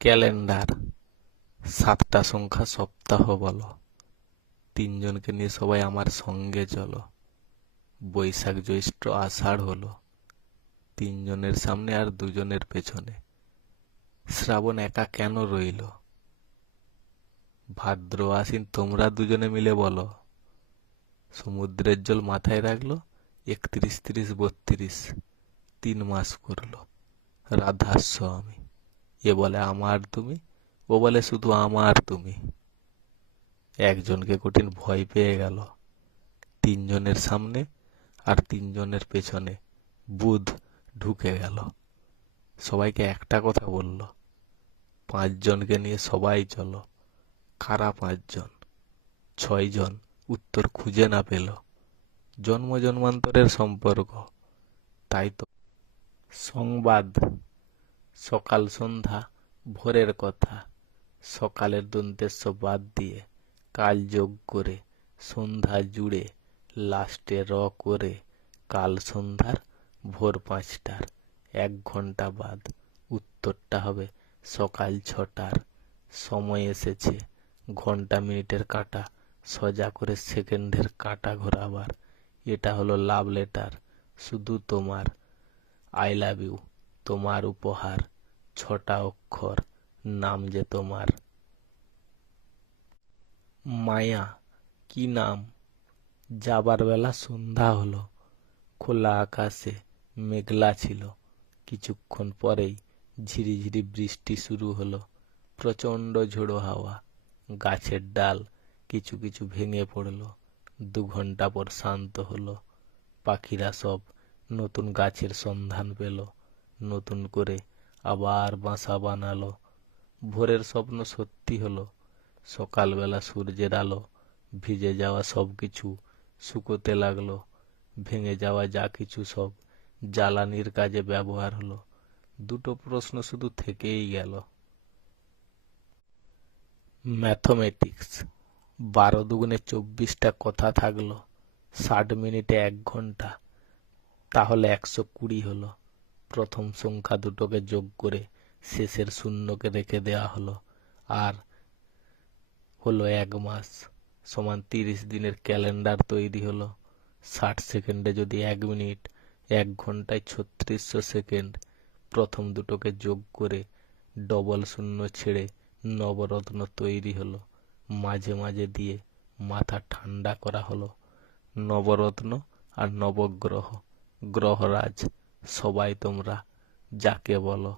Calendar. 7টা সংখ্যা সপ্তাহ বলো। তিনজনকে নিয়ে সবাই আমার সঙ্গে চলো। বৈশাখ জ্যৈষ্ঠ আষাঢ় হলো, তিনজনের সামনে আর দুজনের পেছনে। শ্রাবণ একা কেন রইল? ভাদ্র আশ্বিন তোমরা দুজনে মিলে বলো। সমুদ্রের জল মাথায় রাখলো, 31, 30, 32, 3 মাস করলো। রাধাস্য আমি, এ বলে আমার তুমি, ও বলে শুধু আমার তুমি। একজনকে কঠিন ভয় পেয়ে গেল, তিনজনের সামনে আর তিনজনের পেছনে বুধ ঢুকে গেল। সবাইকে একটা কথা বলল, 5জনকে নিয়ে সবাই চলো। কারা 5জন? 6জন উত্তর খুঁজে না পেল। জন্ম জন্মান্তরের সম্পর্ক, তাই তো। সংবাদ। সকাল সন্ধ্যা ভোরের কথা, সকালের দন্তেশ্ব বাদ দিয়ে কাল যোগ করে সন্ধ্যা জুড়ে লাস্টে র করে কাল সন্ধ্যার ভোর 5টার 1 ঘন্টা বাদ উত্তরটা হবে সকাল 6টার। সময় এসেছে ঘন্টা মিনিটের কাঁটা সোজা করে সেকেন্ডের কাঁটা ঘোরাবার। এটা হলো লাভ লেটার, শুধু তোমার। আই লাভ ইউ, তোমার উপহার। 6টা অক্ষর, নাম যে তোমার। মায়া, কি নাম? যাবার বেলা সন্ধ্যা হলো, খোলা আকাশে মেঘলা ছিল। কিছুক্ষণ পরেই ঝিরিঝিরি বৃষ্টি শুরু হলো। প্রচণ্ড ঝোড়ো হাওয়া, গাছের ডাল কিছু কিছু ভেঙে পড়লো। 2 ঘন্টা পর শান্ত হলো। পাখিরা সব নতুন গাছের সন্ধান পেল, নতুন করে আবার বাসা বানালো। ভোরের স্বপ্ন সত্যি হলো, সকালবেলা সূর্যের আলো ভিজে যাওয়া সব কিছু শুকোতে লাগলো। ভেঙে যাওয়া যা কিছু সব জ্বালানির কাজে ব্যবহার হলো। দুটো প্রশ্ন শুধু থেকেই গেল। ম্যাথমেটিক্স। 12 × 2 = 24টা কথা থাকলো, 60 মিনিটে 1 ঘন্টা, তাহলে 120 হলো। প্রথম সংখ্যা দুটোকে যোগ করে শেষের শূন্যকে রেখে দেওয়া হলো, আর হলো 1 মাস সমান 30 দিনের ক্যালেন্ডার তৈরি হলো। 60 সেকেন্ডে যদি 1 মিনিট, 1 ঘন্টায় 3600 সেকেন্ড। প্রথম দুটোকে যোগ করে ডবল শূন্য ছেড়ে নবরত্ন তৈরি হলো। মাঝে মাঝে দিয়ে মাথা ঠান্ডা করা হলো। নবরত্ন আর নবগ্রহ, গ্রহরাজ, সবাই তোমরা যাকে বলো।